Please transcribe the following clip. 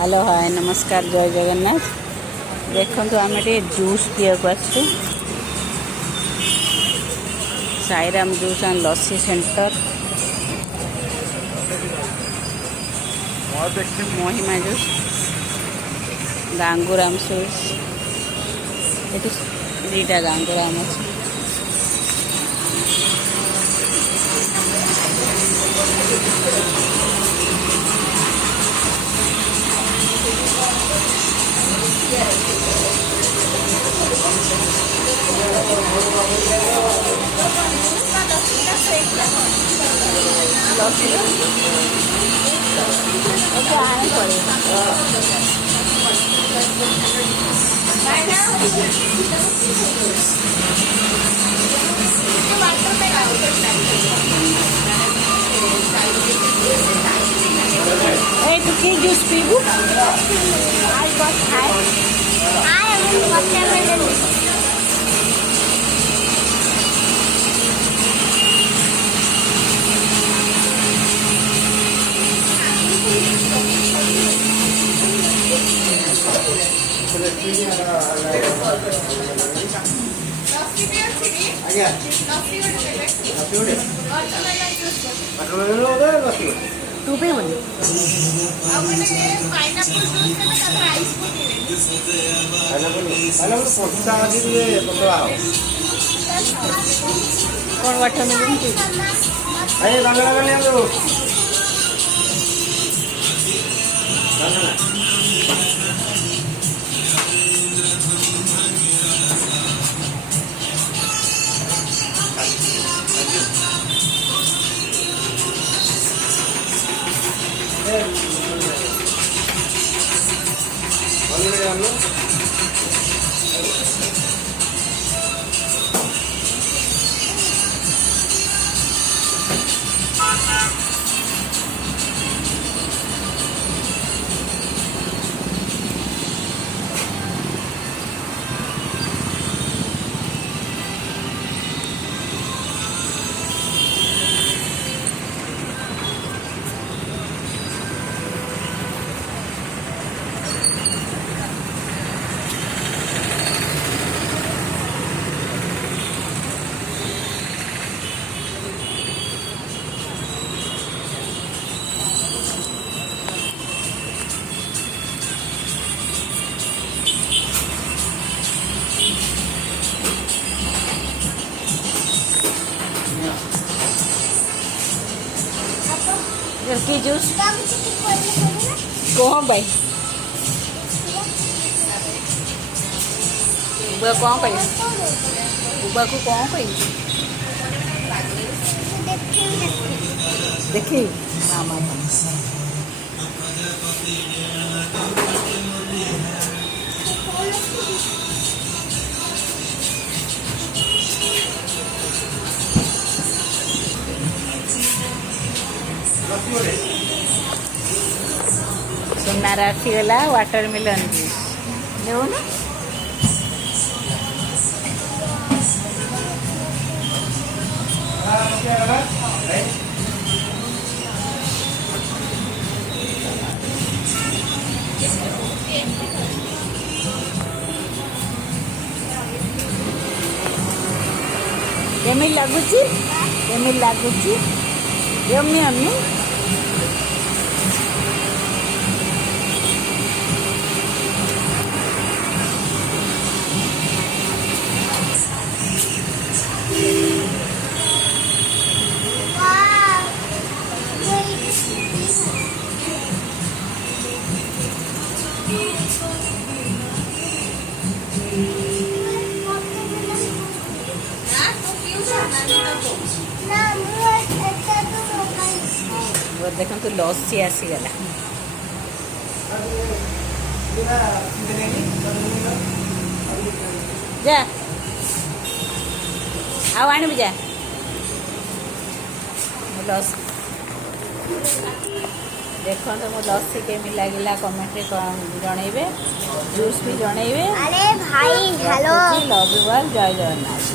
Hello hi नमस्कार जय जगन्नाथ। देखो आम जूस पीवा Sairam juice and lassi centre महिमा जूस गांगुराम स्वीट्स ये दीटा गांगुराम अच्छे तू की जूस पीबू तू पीबुनी कौन वाटर की जूस कौन भाई बुआ कौन पाई बुआ को कौन पाई देखी मामा सुना रखीगला वाटरमेलन जूस देव ना केमी लगुची यम्मी अम्मी देखो तो लस्सी आसीगला जा आणबी जा देखो तो मो लस्सी केमी लगिला कमेंट रे जनइबे जूस भी जनइबे। अरे भाई हेलो लव यू ऑल जय जगन्नाथ।